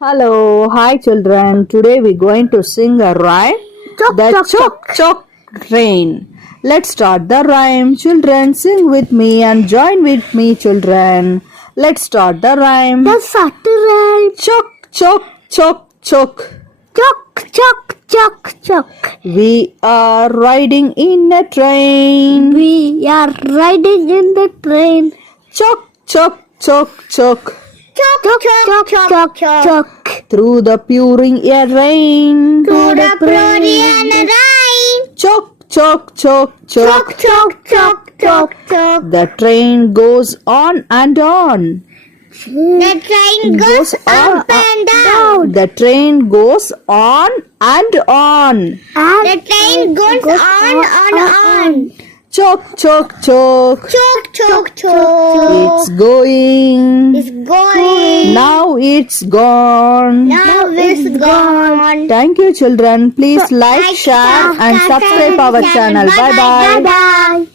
Hello, hi children. Today we're going to sing a rhyme. The Chok Train. Let's start the rhyme. Children, sing with me and join with me, children. Let's start the rhyme. Let's start the rhyme. Chok. Chok. We are riding in a train. We are riding in the train. Chok. Chok. Through the pouring rain. Through the pouring rain. Chok. Chok. The train goes on and on. The train goes up and down. The train goes on and on. The train goes on. Chok. Chok. It's going. It's going. Now it's gone. Now it's gone. Thank you, children. Please like, share, and subscribe our channel. Bye bye. Bye.